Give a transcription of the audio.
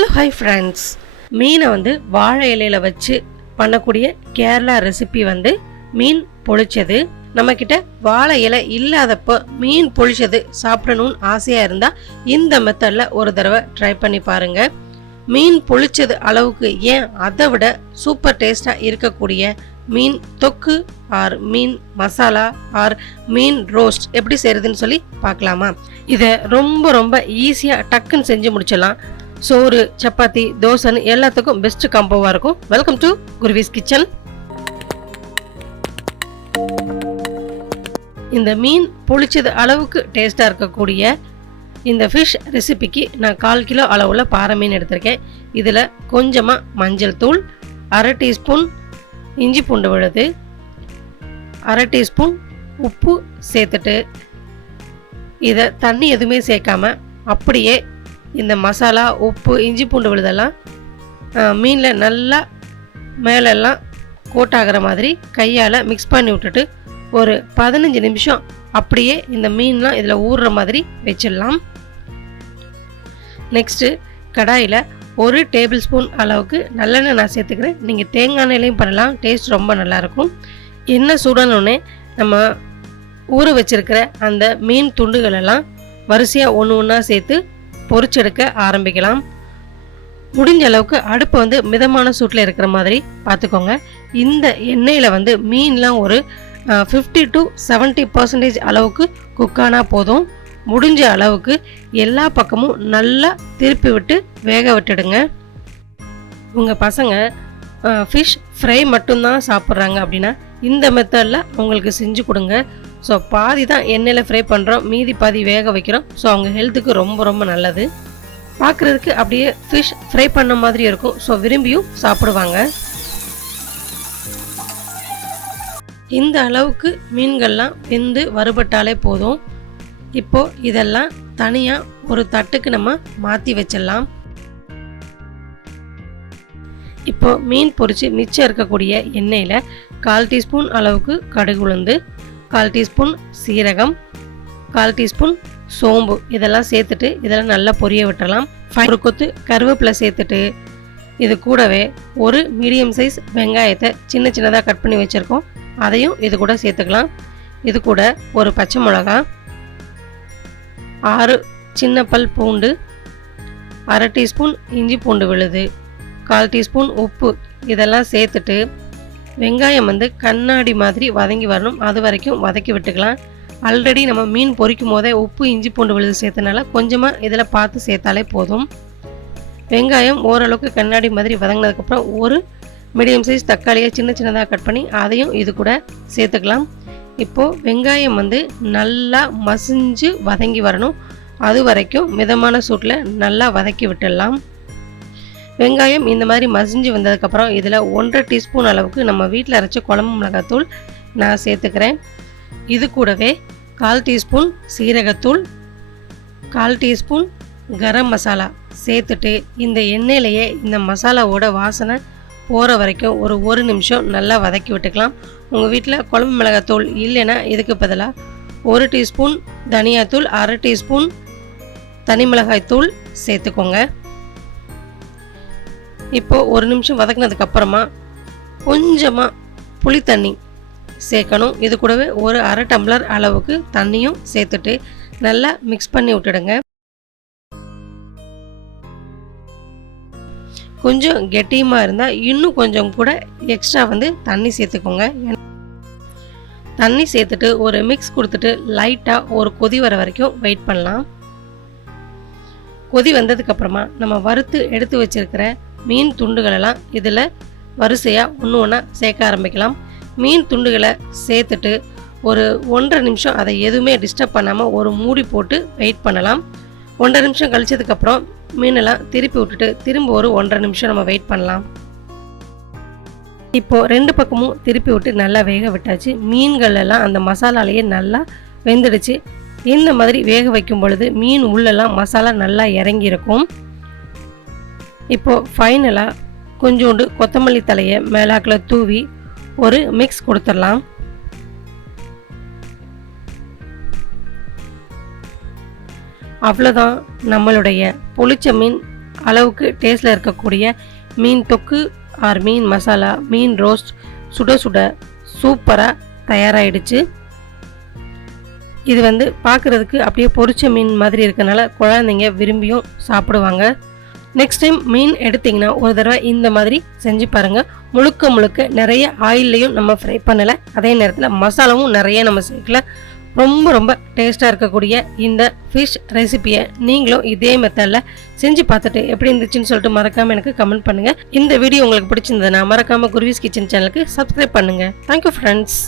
Hello hi friends, மீனை வாழை இலையில வச்சு பண்ணக்கூடிய கேரளா ரெசிபி மீன் பொழிச்சது. நம்மக்கிட்ட வாழை இலை இல்லாதப்போ மீன் பொழிச்சது சாப்பிடணும்னு ஆசையாக இருந்தால் இந்த மெத்தடில் ஒரு தடவை ட்ரை பண்ணி பாருங்கள். மீன் பொழிச்சது அளவுக்கு ஏன் அதை விட சூப்பர் டேஸ்டாக இருக்கக்கூடிய மீன் தொக்கு ஆர் மீன் மசாலா ஆர் மீன் ரோஸ்ட் எப்படி செய்கிறதுன்னு சொல்லி பார்க்கலாமா? இதை ரொம்ப ரொம்ப ஈஸியாக டக்குன்னு செஞ்சு முடிச்சிடலாம். சோறு, சப்பாத்தி, தோசைன்னு எல்லாத்துக்கும் பெஸ்ட் காம்போவாக இருக்கும். Welcome to Kuruvi's Kitchen. இந்த மீன் பொழிச்சது அளவுக்கு டேஸ்ட்டாக இருக்கக்கூடிய இந்த ஃபிஷ் ரெசிபிக்கு நான் 1/4 கிலோ அளவில் பாறை மீன் எடுத்திருக்கேன். இதில் கொஞ்சமாக மஞ்சள் தூள், 1/2 டீஸ்பூன் இஞ்சி பூண்டு விழுது, 1/2 டீஸ்பூன் உப்பு சேர்த்துட்டு இதை தண்ணி எதுவுமே சேர்க்காம அப்படியே இந்த மசாலா, உப்பு, இஞ்சி பூண்டு விழுதெல்லாம் மீனில் நல்லா மேலெல்லாம் கோட் ஆகிற மாதிரி கையால் மிக்ஸ் பண்ணி விட்டுட்டு ஒரு 15 நிமிஷம் அப்படியே இந்த மீன்லாம் இதில் ஊறுற மாதிரி வச்சிடலாம். நெக்ஸ்ட்டு கடாயில் 1 டேபிள் ஸ்பூன் அளவுக்கு நல்லெண்ணெய் நான் சேர்த்துக்கிறேன். நீங்கள் தேங்காய் எண்ணெயிலையும் பண்ணலாம், டேஸ்ட் ரொம்ப நல்லாயிருக்கும். எண்ணெய் சூடானோடனே நம்ம ஊற வச்சிருக்கிற அந்த மீன் துண்டுகளெல்லாம் வரிசையாக ஒன்று ஒன்றா சேர்த்து பொரிச்செடுக்க ஆரம்பிக்கலாம். முடிஞ்ச அளவுக்கு அடுப்பை மிதமான சூட்டில் இருக்கிற மாதிரி பார்த்துக்கோங்க. இந்த எண்ணெயில் மீன்லாம் ஒரு 50 to 70% அளவுக்கு குக்கானா போதும். முடிஞ்ச அளவுக்கு எல்லா பக்கமும் நல்லா திருப்பி விட்டு வேக விட்டுடுங்க. உங்கள் பசங்க ஃபிஷ் ஃப்ரை மட்டும்தான் சாப்பிட்றாங்க அப்படின்னா இந்த மெத்தடில் அவங்களுக்கு செஞ்சு கொடுங்க. ஸோ பாதி தான் எண்ணெயில் ஃப்ரை பண்ணுறோம், மீதி பாதி வேக வைக்கிறோம். ஸோ அவங்க ஹெல்த்துக்கு ரொம்ப ரொம்ப நல்லது. பார்க்குறதுக்கு அப்படியே ஃபிஷ் ஃப்ரை பண்ண மாதிரி இருக்கும். ஸோ விரும்பியும் சாப்பிடுவாங்க. இந்த அளவுக்கு மீன்கள்லாம் வெந்து வறுபட்டாலே போதும். இப்போது இதெல்லாம் தனியாக ஒரு தட்டுக்கு நம்ம மாற்றி வச்சிடலாம். இப்போது மீன் பொரித்து மிச்சம் இருக்கக்கூடிய எண்ணெயில் 1/4 டீஸ்பூன் அளவுக்கு கடுகு உளுந்து, 1/4 டீஸ்பூன் சீரகம், 1/4 டீஸ்பூன் சோம்பு இதெல்லாம் சேர்த்துட்டு இதெல்லாம் நல்லா பொரிய விட்டுறலாம். ஒரு கொத்து கருவேப்பிலை சேர்த்துட்டு இது கூடவே ஒரு மீடியம் சைஸ் வெங்காயத்தை சின்ன சின்னதாக கட் பண்ணி வச்சுருக்கோம், அதையும் இது கூட சேர்த்துக்கலாம். இது கூட ஒரு பச்சை மிளகா, 6 சின்ன பல் பூண்டு, 1/2 டீஸ்பூன் இஞ்சி பூண்டு விழுது, 1/4 டீஸ்பூன் உப்பு இதெல்லாம் சேர்த்துட்டு வெங்காயம் கண்ணாடி மாதிரி வதங்கி வரணும். அது வரைக்கும் வதக்கி விட்டுக்கலாம். ஆல்ரெடி நம்ம மீன் பொரிக்கும் போதே உப்பு, இஞ்சி பூண்டு விழுது சேர்த்தனால கொஞ்சமாக இதில் பார்த்து சேர்த்தாலே போதும். வெங்காயம் ஓரளவுக்கு கண்ணாடி மாதிரி வதங்கினதுக்கப்புறம் ஒரு மீடியம் சைஸ் தக்காளியை சின்ன சின்னதாக கட் பண்ணி அதையும் இது கூட சேர்த்துக்கலாம். இப்போது வெங்காயம் நல்லா மசிஞ்சு வதங்கி வரணும். அது வரைக்கும் மிதமான சூட்டில் நல்லா வதக்கி விட்டுடலாம். வெங்காயம் இந்த மாதிரி மசிஞ்சு வந்ததுக்கப்புறம் இதில் 1/2 டீஸ்பூன் அளவுக்கு நம்ம வீட்டில் அரைச்ச குழம்பு மிளகாத்தூள் நான் சேர்த்துக்கிறேன். இது கூடவே 1/4 டீஸ்பூன் சீரகத்தூள், 1/4 டீஸ்பூன் கரம் மசாலா சேர்த்துட்டு இந்த எண்ணெயிலேயே இந்த மசாலாவோட வாசனை போகிற வரைக்கும் ஒரு 1 நிமிஷம் நல்லா வதக்கி விட்டுக்கலாம். உங்கள் வீட்டில் குழம்பு மிளகாத்தூள் இல்லைன்னா இதுக்கு பதிலாக 1 டீஸ்பூன் தனியாத்தூள், 1/2 டீஸ்பூன் தனி மிளகாய் தூள் சேர்த்துக்கோங்க. இப்போது 1 நிமிஷம் வதக்கினதுக்கப்புறமா கொஞ்சமாக புளி தண்ணி சேர்க்கணும். இது கூடவே ஒரு 1/2 டம்ளர் அளவுக்கு தண்ணியும் சேர்த்துட்டு நல்லா மிக்ஸ் பண்ணி விட்டுடுங்க. கொஞ்சம் கெட்டியமாக இருந்தால் இன்னும் கொஞ்சம் கூட எக்ஸ்ட்ரா தண்ணி சேர்த்துக்கோங்க. தண்ணி சேர்த்துட்டு ஒரு மிக்ஸ் கொடுத்துட்டு லைட்டாக ஒரு கொதி வர வரைக்கும் வெயிட் பண்ணலாம். கொதி வந்ததுக்கப்புறமா நம்ம வறுத்து எடுத்து வச்சிருக்கிற மீன் துண்டுகளெல்லாம் இதில் வரிசையாக ஒன்று ஒன்றா சேர்க்க ஆரம்பிக்கலாம். மீன் துண்டுகளை சேர்த்துட்டு ஒரு 1.5 நிமிஷம் அதை எதுவுமே டிஸ்டர்ப் பண்ணாமல் ஒரு மூடி போட்டு வெயிட் பண்ணலாம். 1.5 நிமிஷம் கழிச்சதுக்கப்புறம் மீனெல்லாம் திருப்பி விட்டுட்டு திரும்ப ஒரு 1.5 நிமிஷம் நம்ம வெயிட் பண்ணலாம். இப்போது 2 பக்கமும் திருப்பி விட்டு நல்லா வேக விட்டாச்சு. மீன்கள் எல்லாம் அந்த மசாலாலேயே நல்லா வெந்துடுச்சு. இந்த மாதிரி வேக வைக்கும் பொழுது மீன் உள்ளெல்லாம் மசாலா நல்லா இறங்கியிருக்கும். இப்போது ஃபைனலாக கொஞ்சோண்டு கொத்தமல்லி தலையை மேலாக்கில் தூவி ஒரு மிக்ஸ் கொடுத்துடலாம். அவ்வளோதான், நம்மளுடைய புளிச்ச மீன் அளவுக்கு டேஸ்ட்டில் இருக்கக்கூடிய மீன் தொக்கு ஆர் மீன் மசாலா, மீன் ரோஸ்ட் சுட சுட சூப்பராக தயாராகிடுச்சு. இது பார்க்குறதுக்கு அப்படியே பொரிச்ச மீன் மாதிரி இருக்கனால குழந்தைங்க விரும்பியும் சாப்பிடுவாங்க. நெக்ஸ்ட் டைம் மீன் எடுத்திங்கன்னா ஒரு தடவை இந்த மாதிரி செஞ்சு பாருங்கள். முழுக்க நிறைய ஆயில்லையும் நம்ம ஃப்ரை பண்ணலை, அதே நேரத்தில் மசாலாவும் நிறைய நம்ம சேர்க்கல. ரொம்ப டேஸ்ட்டாக இருக்கக்கூடிய இந்த ஃபிஷ் ரெசிபியை நீங்களும் இதே மெத்தடில் செஞ்சு பார்த்துட்டு எப்படி இருந்துச்சுன்னு சொல்லிட்டு மறக்காமல் எனக்கு கமெண்ட் பண்ணுங்கள். இந்த வீடியோ உங்களுக்கு பிடிச்சிருந்ததுன்னா மறக்காமல் குருவிஸ் கிச்சன் சேனலுக்கு சப்ஸ்கிரைப் பண்ணுங்கள். Thank you friends.